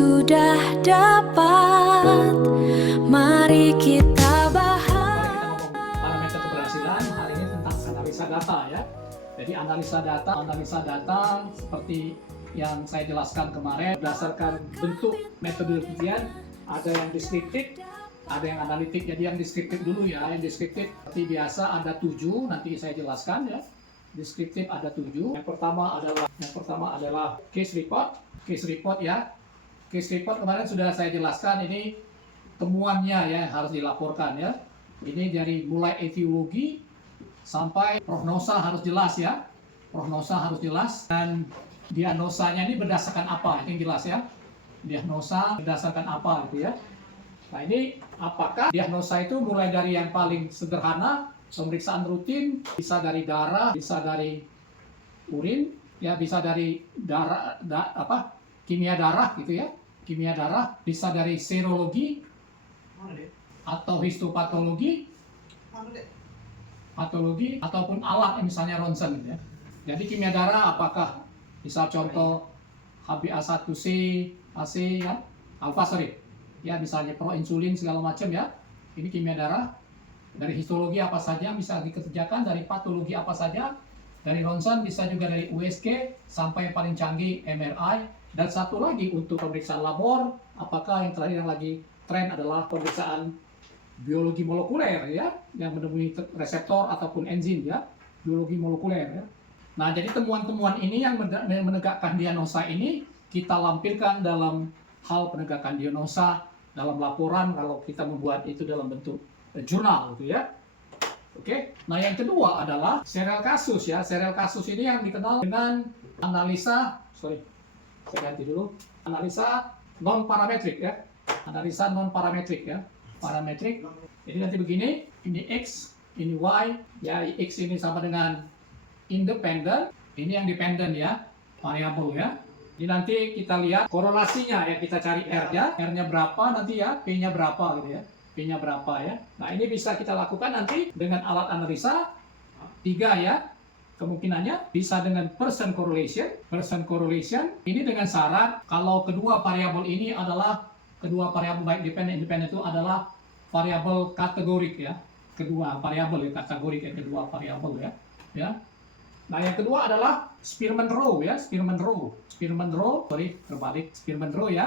sudah dapat, mari kita bahas. Kita ngomong parameter keberhasilan, hari ini tentang analisa data ya. Jadi analisa data seperti yang saya jelaskan kemarin berdasarkan bentuk metode penelitian, ada yang deskriptif, ada yang analitik. Jadi yang deskriptif dulu ya, yang deskriptif seperti biasa ada 7, nanti saya jelaskan ya. Deskriptif ada 7. Yang pertama adalah case report ya. Case report kemarin sudah saya jelaskan, ini temuannya ya yang harus dilaporkan ya. Ini dari mulai etiologi sampai prognosa harus jelas ya. Prognosa harus jelas dan diagnosanya ini berdasarkan apa? Yang jelas ya. Diagnosa berdasarkan apa gitu ya. Nah ini apakah diagnosa itu mulai dari yang paling sederhana, pemeriksaan rutin, bisa dari darah, bisa dari urin, ya bisa dari darah, kimia darah gitu ya, kimia darah, bisa dari serologi atau histopatologi, patologi ataupun alat misalnya ronsen gitu ya. Jadi kimia darah apakah bisa contoh HbA1c, AC ya, alfa sorry, ya misalnya proinsulin segala macam ya. Ini kimia darah. Dari histologi apa saja bisa dikerjakan, dari patologi apa saja, dari ronsen bisa juga dari USG sampai yang paling canggih MRI. Dan satu lagi untuk pemeriksaan labor, apakah yang terakhir yang lagi tren adalah pemeriksaan biologi molekuler ya, yang menemui reseptor ataupun enzim ya, biologi molekuler ya. Nah jadi temuan-temuan ini yang menegakkan diagnosa ini kita lampirkan dalam hal penegakan diagnosa dalam laporan kalau kita membuat itu dalam bentuk jurnal gitu ya. Oke. Nah, yang kedua adalah serial kasus ya. Serial kasus ini yang dikenal dengan analisa, saya ganti dulu. Analisa non parametrik ya. Analisa non parametrik ya. Parametrik. Jadi nanti begini, ini X, ini Y, ya X ini sama dengan independen, ini yang dependen ya, variabel ya. Jadi nanti kita lihat korelasinya ya, kita cari R-nya, R-nya berapa nanti ya, P-nya berapa gitu ya. P-nya berapa ya. Nah ini bisa kita lakukan nanti dengan alat analisa 3 ya. Kemungkinannya bisa dengan Pearson correlation ini dengan syarat kalau kedua variabel ini adalah kedua variabel baik independen itu adalah variabel kategorik ya. Kedua variabel ya kategorik ya, kedua variabel ya. Ya. Nah yang kedua adalah Spearman row ya, Spearman row ya.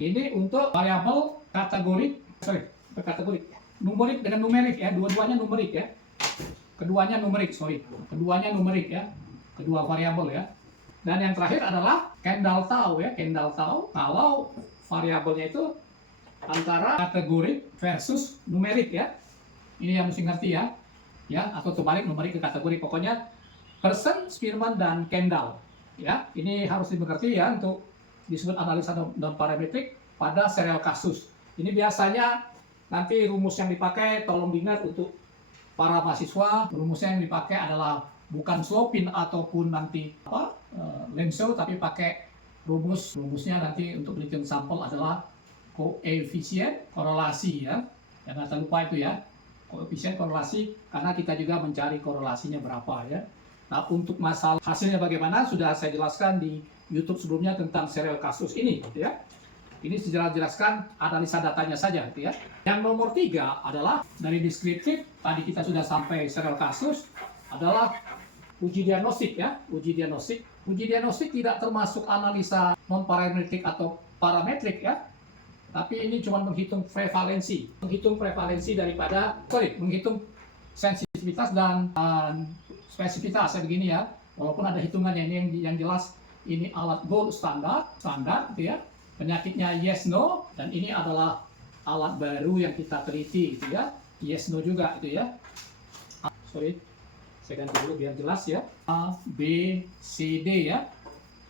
Ini untuk variabel kategorik numerik dengan numerik ya, dua-duanya numerik ya. Keduanya numerik ya, kedua variabel ya. Dan yang terakhir adalah Kendall-Tau ya, Kendall-Tau kalau variabelnya itu antara kategorik versus numerik ya. Ini yang mesti ngerti ya. Ya, atau terbalik numerik ke kategori. Pokoknya Pearson, Spearman dan Kendall ya. Ini harus dimengerti ya untuk disebut analisa non parametrik pada serial kasus. Ini biasanya nanti rumus yang dipakai, tolong diingat untuk para mahasiswa, rumusnya yang dipakai adalah bukan Slopin ataupun nanti Lenshaw, tapi pakai rumusnya nanti untuk penelitian sampel adalah koefisien korelasi ya. Jangan lupa itu ya, koefisien korelasi, karena kita juga mencari korelasinya berapa ya. Nah untuk masalah hasilnya bagaimana sudah saya jelaskan di YouTube sebelumnya tentang serial kasus ini gitu ya. Ini sejarah jelaskan analisa datanya saja gitu ya. Yang nomor 3 adalah dari deskriptif, tadi kita sudah sampai serial kasus, adalah uji diagnostik ya. Uji diagnostik tidak termasuk analisa non parametrik atau parametrik ya. Tapi ini cuma menghitung prevalensi menghitung sensitivitas dan spesifitas ya begini ya. Walaupun ada hitungannya, ini yang jelas ini alat gold standar gitu ya. Penyakitnya yes no, dan ini adalah alat baru yang kita teliti gitu ya, yes no juga gitu ya. Saya ganti dulu biar jelas ya. A, B, C, D ya.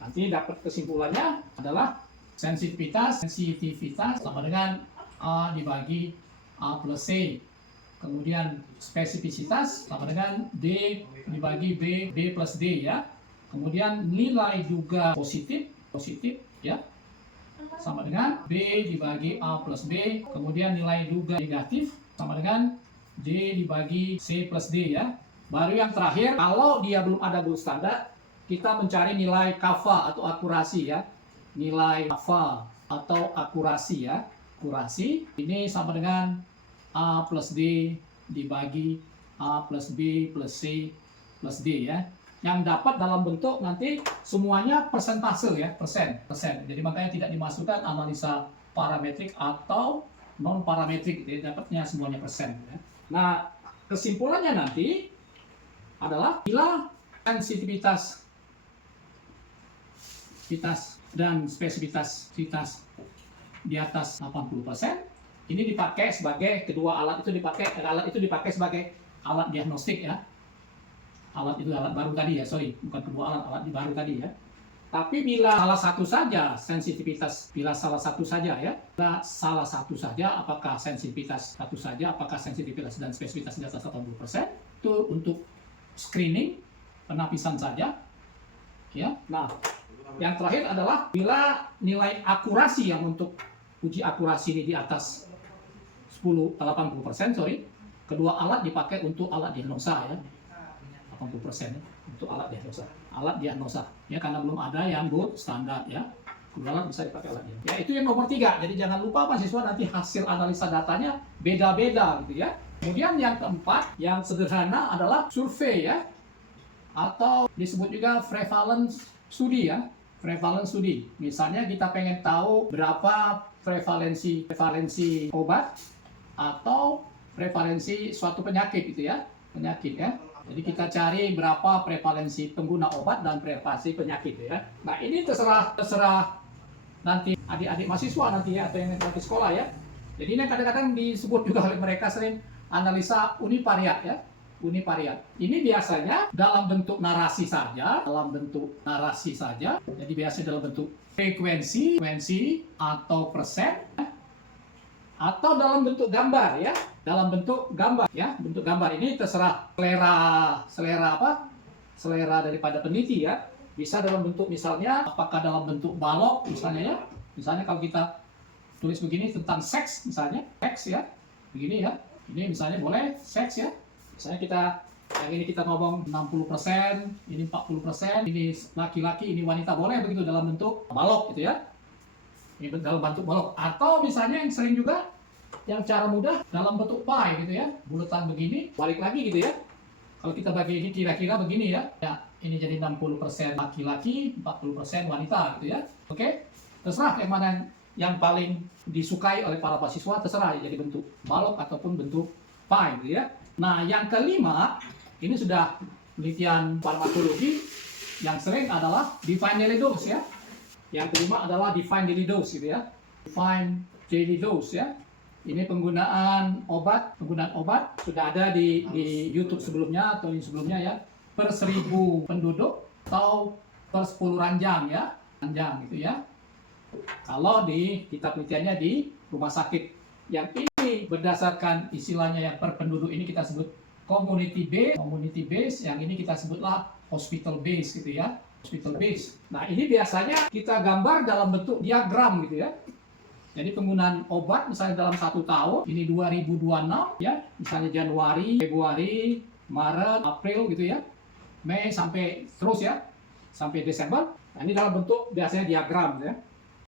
Nanti dapat kesimpulannya adalah sensitivitas sama dengan A dibagi A plus C. Kemudian spesifisitas sama dengan D dibagi B plus D ya. Kemudian nilai juga positif ya. Sama dengan B dibagi A plus B, kemudian nilai duga negatif sama dengan D dibagi C plus D ya. Baru yang terakhir, kalau dia belum ada gold standar, kita mencari nilai kapha atau akurasi ya. nilai alfa atau akurasi ya. Akurasi ini sama dengan A plus D dibagi A plus B plus C plus D ya. Yang dapat dalam bentuk nanti semuanya persentase ya, persen. Jadi makanya tidak dimasukkan analisa parametrik atau non parametrik, jadi dapatnya semuanya persen ya. Nah, kesimpulannya nanti adalah bila sensitivitas dan spesifitas di atas 80%, ini dipakai sebagai alat itu dipakai sebagai alat diagnostik ya. Alat baru tadi ya, bukan kedua alat baru tadi ya. Tapi bila salah satu saja apakah sensitivitas dan spesifitas di atas 80%, itu untuk screening, penapisan saja. Ya. Nah, yang terakhir adalah bila nilai akurasi yang untuk uji akurasi ini di atas 80%, kedua alat dipakai untuk alat diagnosa ya. 80% untuk alat diagnosa ya, karena belum ada yang good standar ya, kemudian bisa dipakai alat diagnosa ya. Itu yang nomor 3. Jadi jangan lupa mahasiswa nanti hasil analisa datanya beda-beda gitu ya. Kemudian yang keempat yang sederhana adalah survei ya, atau disebut juga prevalence study ya. Prevalence study, misalnya kita pengen tahu berapa prevalensi obat atau prevalensi suatu penyakit gitu ya, Jadi kita cari berapa prevalensi pengguna obat dan prevalensi penyakit ya. Nah, ini terserah nanti adik-adik mahasiswa nanti ya, atau yang nanti sekolah ya. Jadi ini kadang-kadang disebut juga oleh mereka sering analisa univariat ya. Ini biasanya dalam bentuk narasi saja. Jadi biasanya dalam bentuk frekuensi atau persen ya. Atau dalam bentuk gambar ya, bentuk gambar ini terserah selera daripada peneliti ya. Bisa dalam bentuk misalnya apakah dalam bentuk balok misalnya ya, kalau kita tulis begini tentang seks misalnya, seks ya begini ya, ini misalnya boleh seks ya, misalnya yang ini kita ngomong 60%, ini 40%, ini laki-laki, ini wanita, boleh begitu dalam bentuk balok gitu ya. Ini dalam bentuk balok, atau misalnya yang sering juga yang cara mudah dalam bentuk pie gitu ya, bulatan begini, balik lagi gitu ya. Kalau kita bagi ini kira-kira begini ya, ini jadi 60% laki-laki, 40% wanita gitu ya. Oke, terserah yang mana yang paling disukai oleh para mahasiswa, terserah jadi bentuk balok ataupun bentuk pie gitu ya. Nah, yang kelima ini sudah penelitian farmakologi yang sering adalah define daily dose ya. Yang kelima adalah define daily dose gitu ya. Define daily dose ya. Ini penggunaan obat sudah ada di YouTube sebelumnya atau ini sebelumnya ya, per 1000 penduduk atau per 10 ranjang ya, gitu ya. Kalau kita penelitiannya di rumah sakit, yang ini berdasarkan istilahnya yang per penduduk ini kita sebut community base, yang ini kita sebutlah hospital base gitu ya, hospital base. Nah, ini biasanya kita gambar dalam bentuk diagram gitu ya. Jadi penggunaan obat misalnya dalam 1 tahun, ini 2026 ya, misalnya Januari, Februari, Maret, April gitu ya, Mei sampai terus ya, sampai Desember. Nah, ini dalam bentuk biasanya diagram ya.